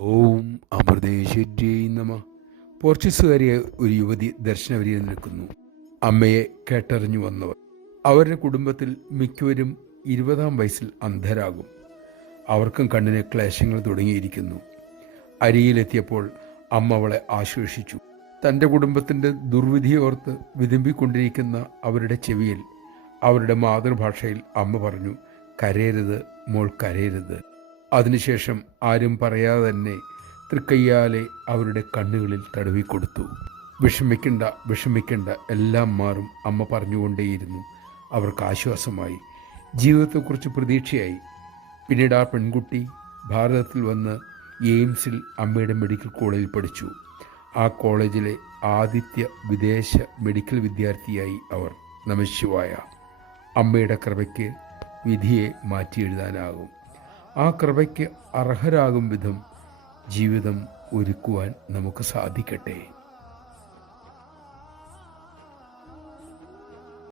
ഓം അമൃതേശ്വര്यै നമ. പോർച്ചുഗീസുകാരിയെ ഒരു യുവതി ദർശനവരിയിൽ നിൽക്കുന്നു. അമ്മയെ കേട്ടറിഞ്ഞു വന്നവർ. അവരുടെ കുടുംബത്തിൽ മിക്കവരും 20-ാം വയസ്സിൽ അന്ധരാകും. അവർക്കും കണ്ണിന് ക്ലേശങ്ങൾ തുടങ്ങിയിരിക്കുന്നു. അരിയിലെത്തിയപ്പോൾ അമ്മ അവളെ ആശ്വസിച്ചു. തൻ്റെ കുടുംബത്തിൻ്റെ ദുർവിധിയോർത്ത് വിതുമ്പിക്കൊണ്ടിരിക്കുന്ന അവരുടെ ചെവിയിൽ അവരുടെ മാതൃഭാഷയിൽ അമ്മ പറഞ്ഞു, കരയരുത് മോൾ, കരയരുത്. അതിനുശേഷം ആരും പറയാതെ തന്നെ തൃക്കയ്യാലെ അവരുടെ കണ്ണുകളിൽ തടവിക്കൊടുത്തു. വിഷമിക്കണ്ട, വിഷമിക്കണ്ട, എല്ലാം മാറും അമ്മ പറഞ്ഞുകൊണ്ടേയിരുന്നു. അവർക്ക് ആശ്വാസമായി, ജീവിതത്തെക്കുറിച്ച് പ്രതീക്ഷയായി. പിന്നീട് ആ പെൺകുട്ടി ഭാരതത്തിൽ വന്ന് എയിംസിൽ അമ്മയുടെ മെഡിക്കൽ കോളേജിൽ പഠിച്ചു. ആ കോളേജിലെ ആദ്യത്തെ വിദേശ മെഡിക്കൽ വിദ്യാർത്ഥിയായി അവർ. നമഃശിവായ. അമ്മയുടെ കൃപയ്ക്ക് വിധിയെ മാറ്റി എഴുതാനാകും. ആ കൃപയ്ക്ക് അർഹരാകും വിധം ജീവിതം ഒരുക്കുവാൻ നമുക്ക് സാധിക്കട്ടെ.